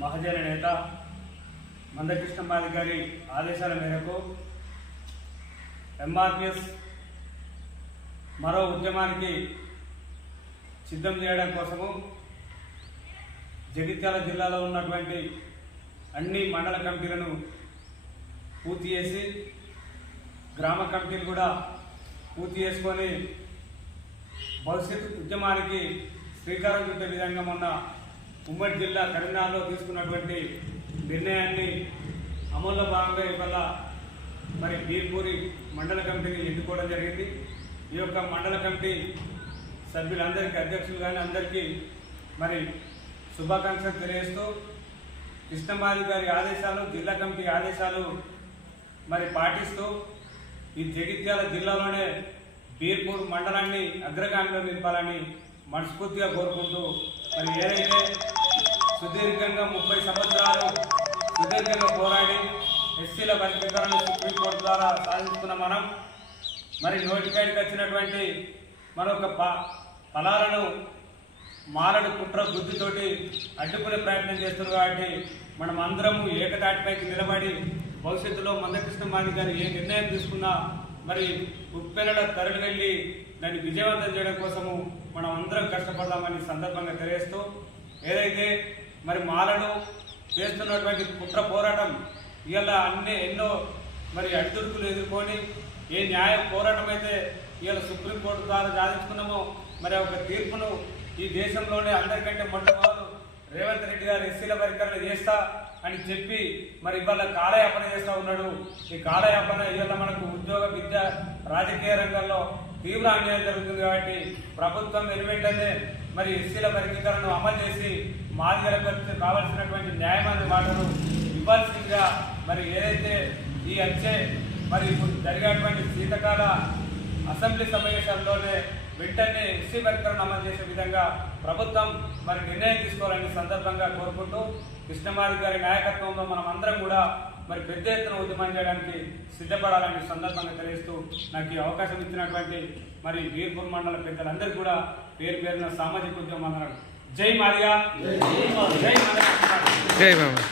మహజన నేత మందకృష్ణ గారి ఆదేశాల మేరకు ఎంఆర్పిఎస్ మరో ఉద్యమానికి సిద్ధం చేయడం కోసము జగిత్యాల జిల్లాలో ఉన్నటువంటి అన్ని మండల కమిటీలను పూర్తి చేసి గ్రామ కమిటీలు కూడా పూర్తి చేసుకొని భవిష్యత్తు ఉద్యమానికి శ్రీకారం చుట్టే విధంగా మొన్న ఉమ్మడి జిల్లా కరీంనగర్లో తీసుకున్నటువంటి నిర్ణయాన్ని అమల్లో భాగంగా ఇవాళ మరి బీర్పూరి మండల కమిటీని ఎన్నుకోవడం జరిగింది. ఈ యొక్క మండల కమిటీ సభ్యులందరికీ అధ్యక్షులు కానీ అందరికీ మరి శుభాకాంక్షలు తెలియజేస్తూ కృష్ణమాది గారి ఆదేశాలు జిల్లా కమిటీ ఆదేశాలు మరి పాటిస్తూ ఈ జగిత్యాల జిల్లాలోనే బీర్పూర్ మండలాన్ని అగ్రగామిలో నింపాలని మనస్ఫూర్తిగా కోరుకుంటూ మరి ఏదైతే సుదీర్ఘంగా 30 సంవత్సరాలు సుదీర్ఘంగా పోరాడి ఎస్సీల వర్గీకరణ సుప్రీంకోర్టు ద్వారా సాధించుకున్న మనం మరి నోటిఫైడ్కి వచ్చినటువంటి మరొక ఫలాలను మారడు కుట్ర బుద్ధితోటి అడ్డుకునే ప్రయత్నం చేస్తున్నారు. కాబట్టి మనం అందరము ఏకతాటిపైకి నిలబడి భవిష్యత్తులో మందకృష్ణ గారు ఏ నిర్ణయం తీసుకున్నా మరి ఉప్పెనల తరలి వెళ్ళి దాన్ని విజయవంతం చేయడం కోసము మనం అందరం కష్టపడదామని సందర్భంగా తెలియజేస్తూ ఏదైతే మరి మాలను చేస్తున్నటువంటి కుట్ర పోరాటం ఇవాళ ఎన్నో మరి అడ్డుడుకులు ఎదుర్కొని ఏ న్యాయ పోరాటం అయితే ఇవాళ సుప్రీంకోర్టు ద్వారా సాధించుకున్నామో మరి ఒక తీర్పును ఈ దేశంలోనే అందరికంటే మొట్టమొదలు రేవంత్ రెడ్డి గారు ఎస్సీల వర్గీకరణ చేస్తా అని చెప్పి మరి ఇవాళ కాలయాపన చేస్తూ ఉన్నాడు. ఈ కాలయాపన ఇవాళ మనకు ఉద్యోగ విద్య రాజకీయ రంగంలో తీవ్ర అన్యాయం జరుగుతుంది. కాబట్టి ప్రభుత్వం వెనువెంటనే మరి ఎస్సీల వర్గీకరణను అమలు చేసి మాదిగలకు కావాల్సినటువంటి న్యాయమైన వాటను ఇవ్వాల్సిందిగా మరి ఏదైతే ఈ వచ్చే మరి జరిగేటువంటి శీతకాల అసెంబ్లీ సమావేశాల్లోనే వెంటనే ఎస్సీ వర్గీకరణ అమలు చేసే విధంగా ప్రభుత్వం మరి నిర్ణయం తీసుకోవాలని సందర్భంగా కోరుకుంటూ కృష్ణమాది గారి నాయకత్వంలో మనం అందరం కూడా మరి పెద్ద ఎత్తున ఉద్యమం చేయడానికి సిద్ధపడాలని సందర్భంగా తెలియజేస్తూ నాకు ఈ అవకాశం ఇచ్చినటువంటి మరి బీర్పూర్ మండల పెద్దలందరికీ కూడా పేరు పేరున సామాజిక ఉద్యమం అన్నారు. జై మాదిగా, జై మాదిగా.